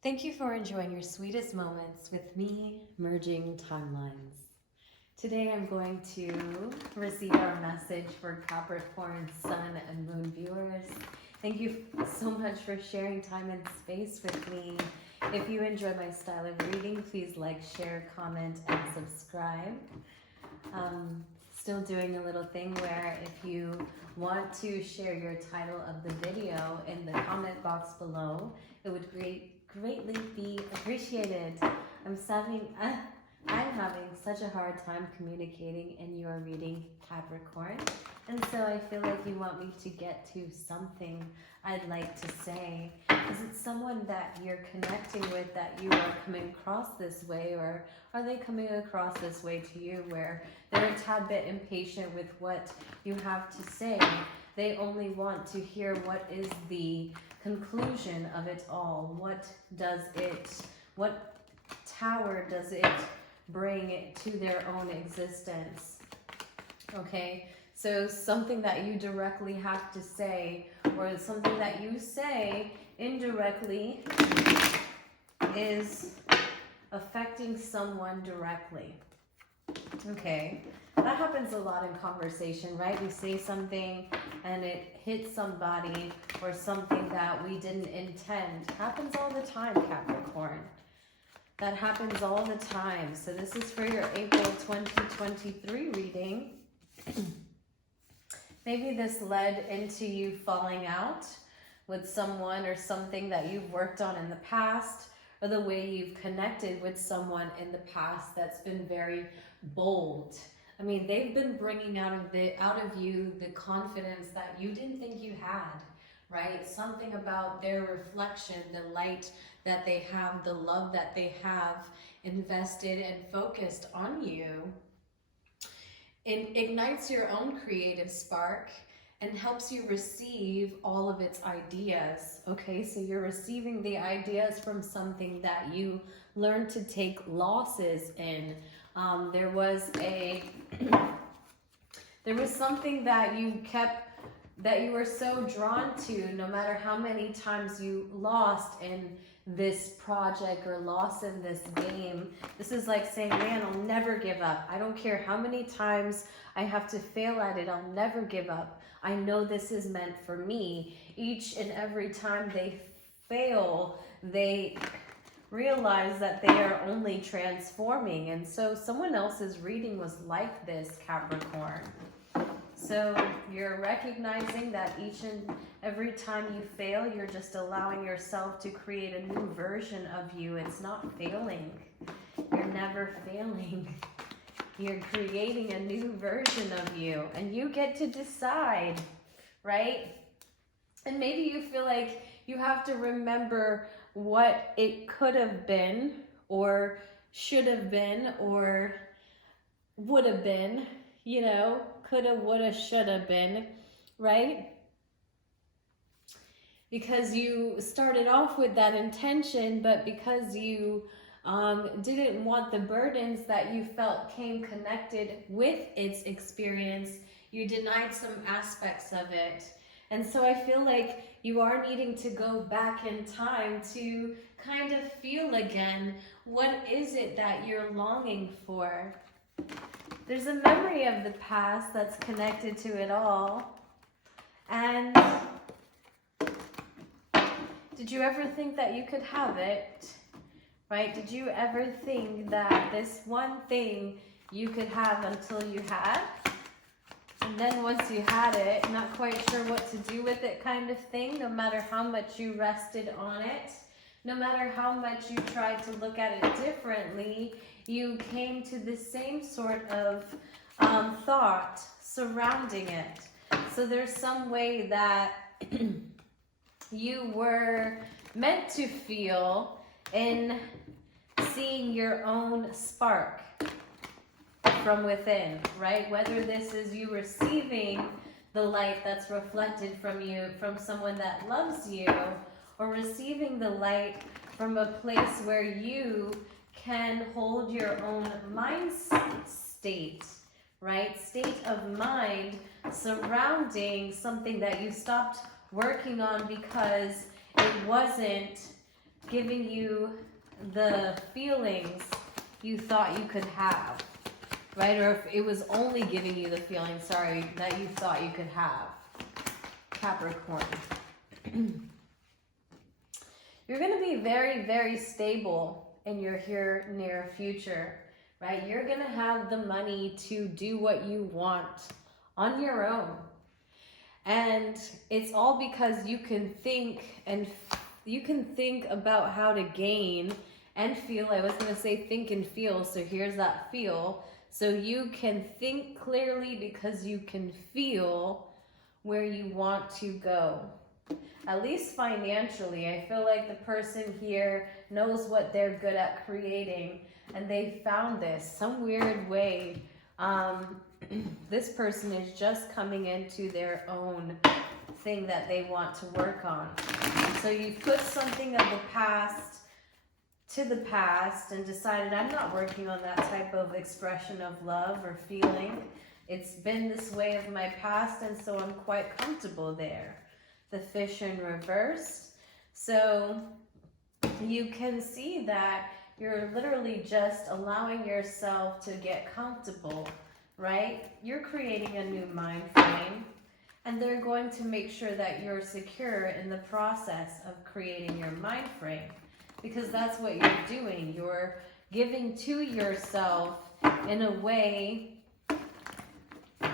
Thank you for enjoying your sweetest moments with me, merging timelines. Today I'm going to receive our message for Capricorn, Sun, and Moon viewers. Thank you so much for sharing time and space with me. If you enjoy my style of reading, please like, share, comment, and subscribe. Still doing a little thing where if you want to share your title of the video in the comment box below, it would greatly be appreciated. I'm having such a hard time communicating in your reading, Capricorn, and so I feel like you want me to get to something I'd like to say. Is it someone that you're connecting with that you are coming across this way, or are they coming across this way to you where they're a tad bit impatient with what you have to say? They only want to hear what is the conclusion of it all. What tower does it bring to their own existence? Okay, so something that you directly have to say, or something that you say indirectly, is affecting someone directly. Okay, that happens a lot in conversation, right? We say something and it hits somebody, or something that we didn't intend. Happens all the time, Capricorn. That happens all the time. So this is for your April 2023 reading. Maybe this led into you falling out with someone or something that you've worked on in the past, or the way you've connected with someone in the past that's been very bold. I mean, they've been bringing out of you the confidence that you didn't think you had, right? Something about their reflection, the light that they have, the love that they have invested and focused on you. It ignites your own creative spark and helps you receive all of its ideas. Okay, so you're receiving the ideas from something that you learned to take losses in. There was something that you were so drawn to, no matter how many times you lost in this project or lost in this game. This is like saying, man, I'll never give up. I don't care how many times I have to fail at it, I'll never give up. I know this is meant for me. Each and every time they fail, they realize that they are only transforming. And so someone else's reading was like this, Capricorn. So you're recognizing that each and every time you fail, you're just allowing yourself to create a new version of you. It's not failing. You're never failing. You're creating a new version of you, and you get to decide, right? And maybe you feel like you have to remember what it could have been, or should have been, or would have been, you know, coulda, woulda, shoulda been, right? Because you started off with that intention, but because you didn't want the burdens that you felt came connected with its experience, you denied some aspects of it. And so I feel like you are needing to go back in time to kind of feel again, what is it that you're longing for? There's a memory of the past that's connected to it all. And did you ever think that you could have it? Right? Did you ever think that this one thing you could have until you had? And then once you had it, not quite sure what to do with it kind of thing, no matter how much you rested on it, no matter how much you tried to look at it differently, you came to the same sort of thought surrounding it. So there's some way that you were meant to feel in seeing your own spark from within, right? Whether this is you receiving the light that's reflected from you, from someone that loves you, or receiving the light from a place where you can hold your own mind state, right? State of mind surrounding something that you stopped working on because it wasn't giving you the feelings you thought you could have, right? Or if it was only giving you the feeling, sorry, that you thought you could have. Capricorn. You're going to be very, very stable in your here near future, right? You're going to have the money to do what you want on your own. And it's all because you can think about how to gain and feel. I was going to say think and feel, so here's that feel. So you can think clearly because you can feel where you want to go. At least financially, I feel like the person here knows what they're good at creating, and they found this some weird way. This person is just coming into their own thing that they want to work on. So you put something of the past to the past and decided, I'm not working on that type of expression of love or feeling. It's been this way of my past, and so I'm quite comfortable there. The fish in reverse. So you can see that you're literally just allowing yourself to get comfortable, right? You're creating a new mind frame, and they're going to make sure that you're secure in the process of creating your mind frame, because that's what you're doing. You're giving to yourself in a way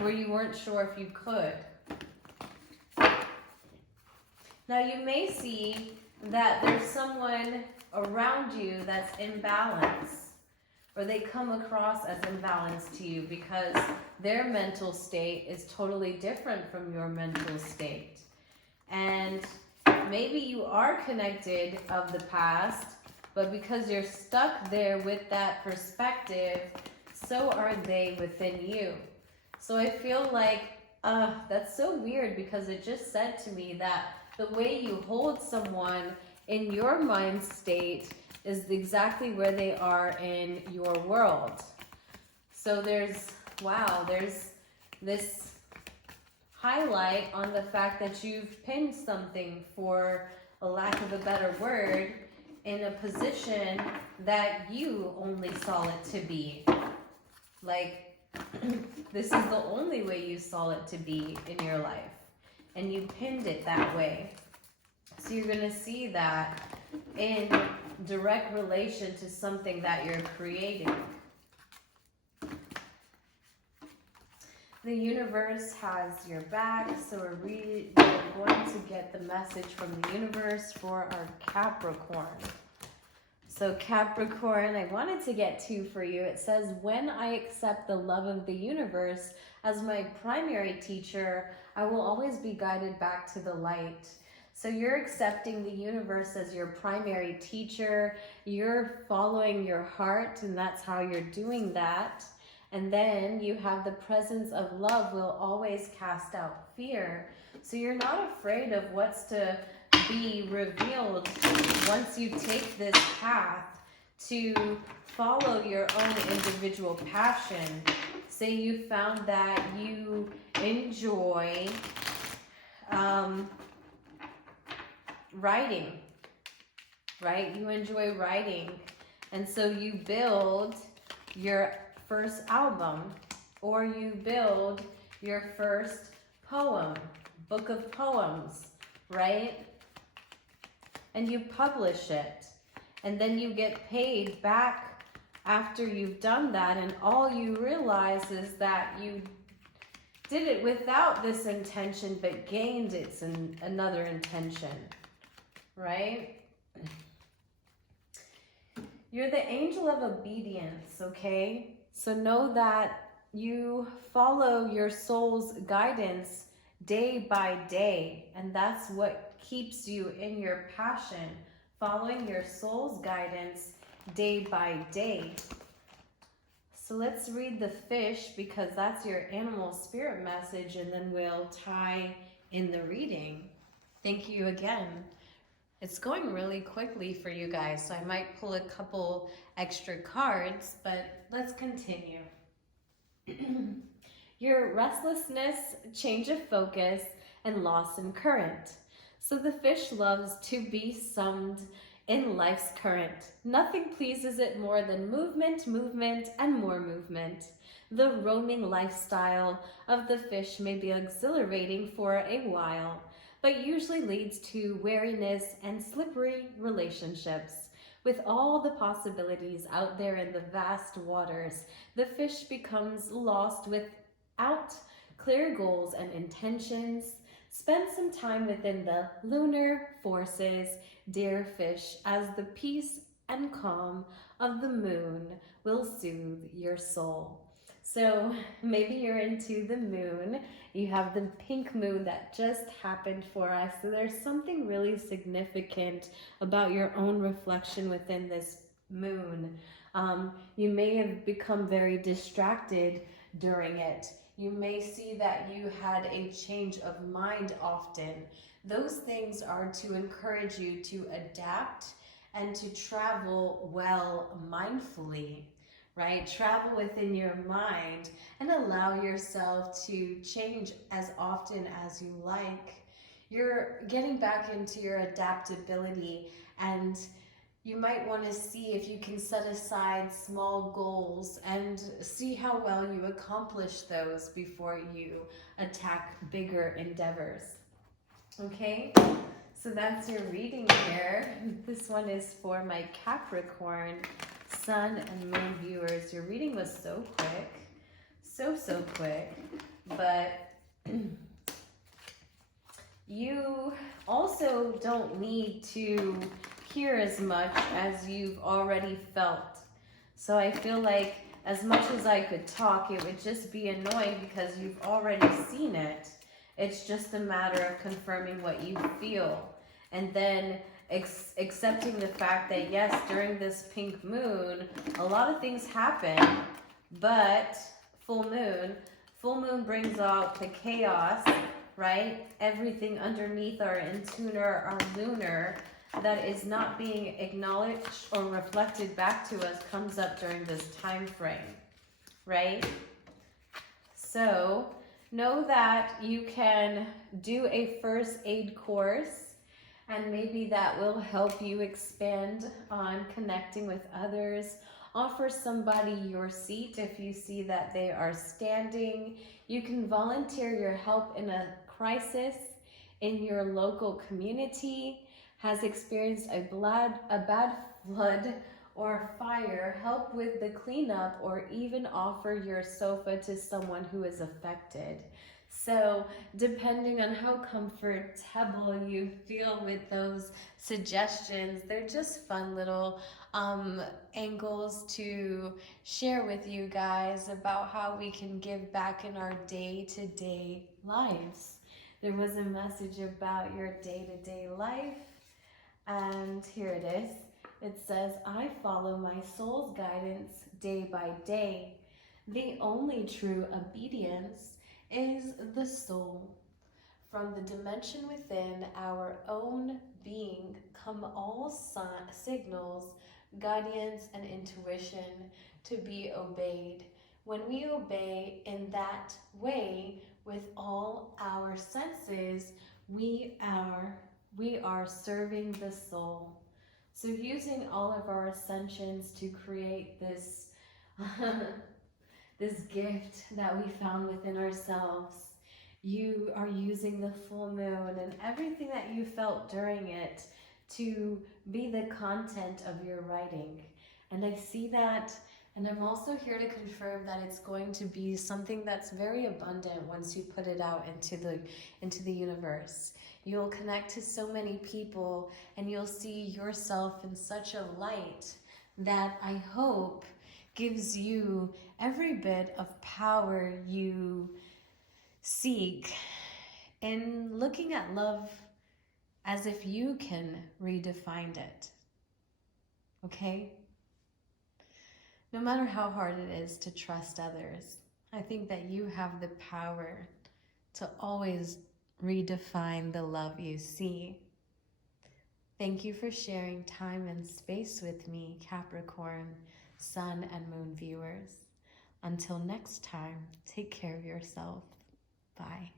where you weren't sure if you could. Now you may see that there's someone around you that's imbalanced, or they come across as imbalanced to you because their mental state is totally different from your mental state. And maybe you are connected of the past, but because you're stuck there with that perspective, so are they within you. So I feel like that's so weird, because it just said to me that the way you hold someone in your mind state is exactly where they are in your world. So there's this highlight on the fact that you've pinned something, for a lack of a better word, in a position that you only saw it to be. Like, this is the only way you saw it to be in your life, and you pinned it that way. So you're going to see that in direct relation to something that you're creating. The universe has your back, so we're going to get the message from the universe for our Capricorn. So Capricorn, I wanted to get two for you. It says, when I accept the love of the universe as my primary teacher, I will always be guided back to the light. So you're accepting the universe as your primary teacher. You're following your heart, and that's how you're doing that. And then you have the presence of love will always cast out fear. So you're not afraid of what's to be revealed once you take this path to follow your own individual passion. Say you found that you enjoy writing, right? You enjoy writing, and so you build your first album, or you build your first poem, book of poems, right? And you publish it, and then you get paid back after you've done that, and all you realize is that you did it without this intention, but gained it's another intention, right? You're the angel of obedience, okay? So know that you follow your soul's guidance day by day, and that's what keeps you in your passion, following your soul's guidance day by day. So let's read the fish, because that's your animal spirit message, and then we'll tie in the reading. Thank you again. It's going really quickly for you guys, so I might pull a couple extra cards, but let's continue. Your restlessness, change of focus, and loss in current. So the fish loves to be summed In life's current, nothing pleases it more than movement, movement, and more movement. The roaming lifestyle of the fish may be exhilarating for a while, but usually leads to wariness and slippery relationships. With all the possibilities out there in the vast waters, the fish becomes lost without clear goals and intentions. Spend some time within the lunar forces, dear fish, as the peace and calm of the moon will soothe your soul. So maybe you're into the moon. You have the pink moon that just happened for us. So there's something really significant about your own reflection within this moon. You may have become very distracted during it. You may see that you had a change of mind often. Those things are to encourage you to adapt and to travel well mindfully, right? Travel within your mind and allow yourself to change as often as you like. You're getting back into your adaptability, and you might want to see if you can set aside small goals and see how well you accomplish those before you attack bigger endeavors. Okay, so that's your reading here. This one is for my Capricorn Sun and Moon viewers. Your reading was so quick, so quick, but you also don't need to hear as much as you've already felt. So I feel like as much as I could talk, it would just be annoying because you've already seen it. It's just a matter of confirming what you feel, and then accepting the fact that yes, during this pink moon, a lot of things happen, but full moon brings out the chaos, right? Everything underneath our intuner, our lunar, that is not being acknowledged or reflected back to us comes up during this time frame, right? So know that you can do a first aid course, and maybe that will help you expand on connecting with others. Offer somebody your seat if you see that they are standing. You can volunteer your help in a crisis in your local community. Has experienced a bad flood or fire, help with the cleanup, or even offer your sofa to someone who is affected. So depending on how comfortable you feel with those suggestions, they're just fun little angles to share with you guys about how we can give back in our day-to-day lives. There was a message about your day-to-day life. And here it is. It says, I follow my soul's guidance day by day. The only true obedience is the soul. From the dimension within our own being come all signals, guidance, and intuition to be obeyed. When we obey in that way with all our senses, we are serving the soul. So using all of our ascensions to create this this gift that we found within ourselves, you are using the full moon and everything that you felt during it to be the content of your writing. And I see that, and I'm also here to confirm that it's going to be something that's very abundant once you put it out into the universe. You'll connect to so many people, and you'll see yourself in such a light that I hope gives you every bit of power you seek in looking at love as if you can redefine it. Okay? No matter how hard it is to trust others, I think that you have the power to always redefine the love you see. Thank you for sharing time and space with me, Capricorn, Sun and Moon viewers. Until next time, take care of yourself. Bye.